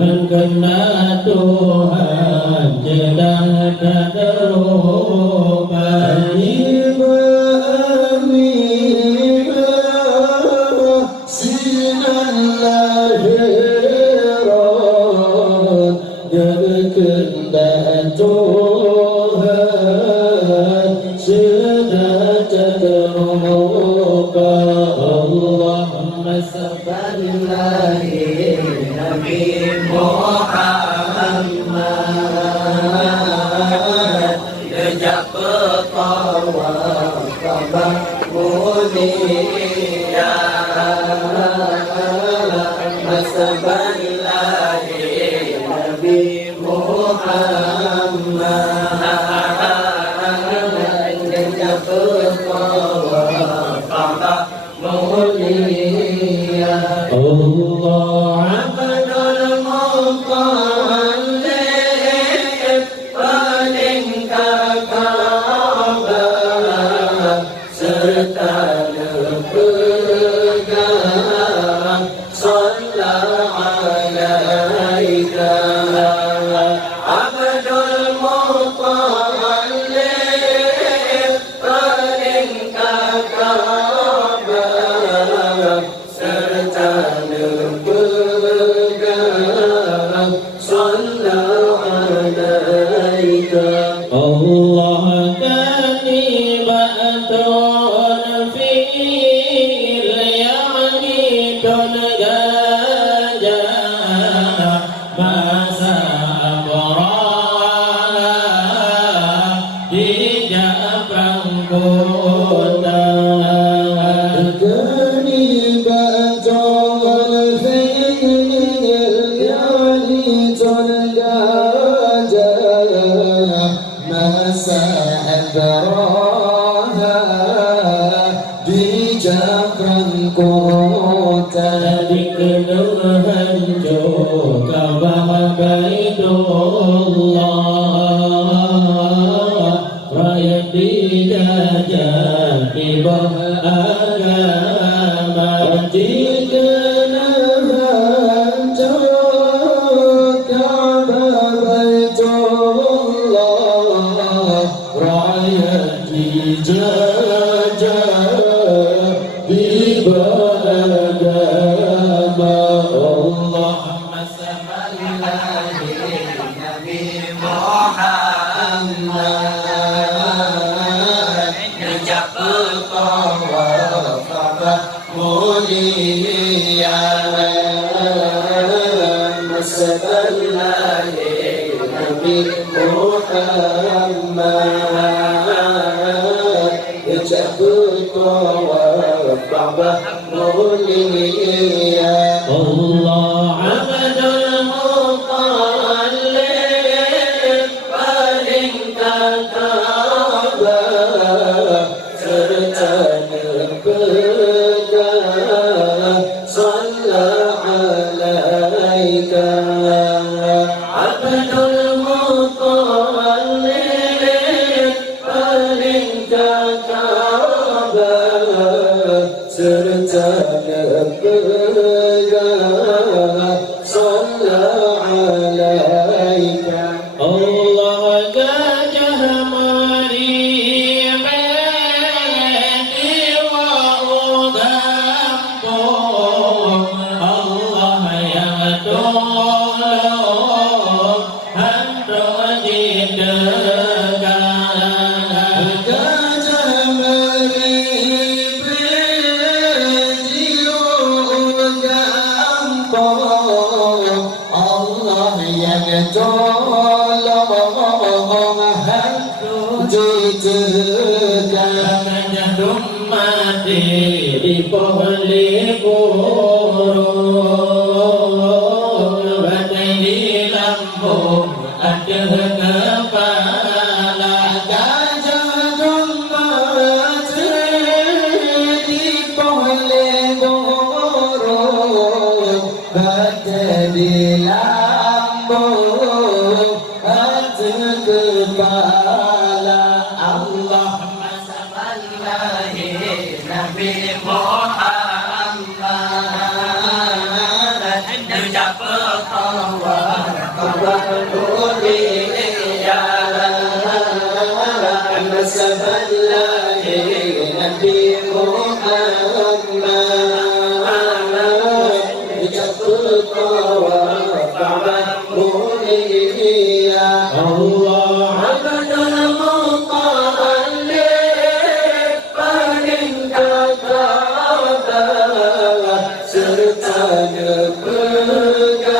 من كنا Tuhan jelas tak terlupakan. Sinar lahiran berkehendak Tuhan sudah terlupa. Allahumma salli ala Nabi Muhammad sejak pertama kabar mulia Masabalahi Nabi Muhammad sejak pertama kabar mulia. Allah Abdul Muttalib paling kakak serta berpegang sallallahu alaika Abdul Muttalib paling kakak serta berpegang sallallahu alaika. Allah kalimatun fil yani tunajah masa abrah di jabrang kota. Kalimatun fil yani tunajah masa abrah di jabrang kota. Dikenal hancur Ka'bah Baitullah rakyat dijajah di bawah agama. Dikenal hancur Ka'bah Baitullah rakyat dijajah di bawah agama. Allahumma salli ala Nabi Muhammad sejak pertama kabar mulia Masabalahi Nabi Muhammad sejak pertama kabar mulia. Allah Abdul Muttalib paling kakak serta berpegang sallallahu alaika Abdul Muttalib paling kakak serta berpegang sallallahu alaika. Allah gajah meribet jiwa udampung. Allah yang tolong hendak didengar. Gajah meribet jiwa udampung. Allah yang tolong hendak didengar. Gajah mati di pohon burung, batai di lambung ada kepala. Gajah mati di pohon burung, batai di lambung ada kepala. Allahumma salli ala Nabi Muhammad sejak pertama kabar mulia Nasaballah Nabi Muhammad Jatuh tawaf Ka'bah mulia Allah Abdul Muttalib peningkat Ka'bah serta berpegang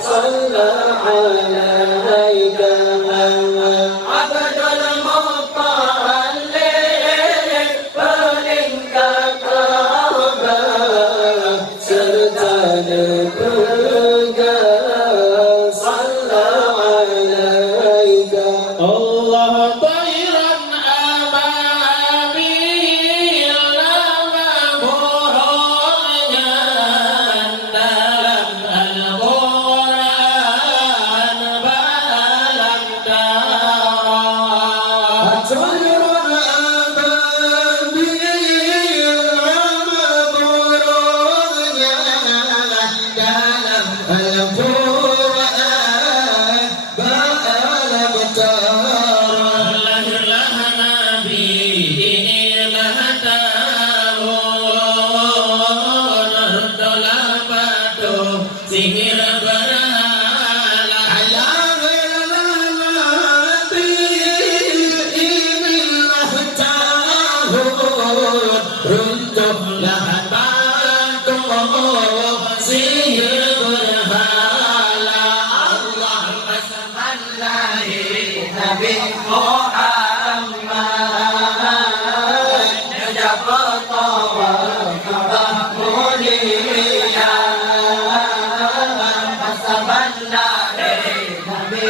Sallallahu alaika Abdul Muttalib peningkat Ka'bah serta berpegang Sallallahu alaika Allah tayran ababil nama burungnya dalam Al-Quran balam darah tayran ababil nama burungnya dalam Al-Quran balam darah lahirlah Nabi inilah tahun Nurtulah patuh sihir berhala lahirlah Nabi inilah tahun Runtuhlah patuh sihir berhala Allahumma salli Nabi Muhammad Najabah tawaf Ka'bah mulia Salli Nabi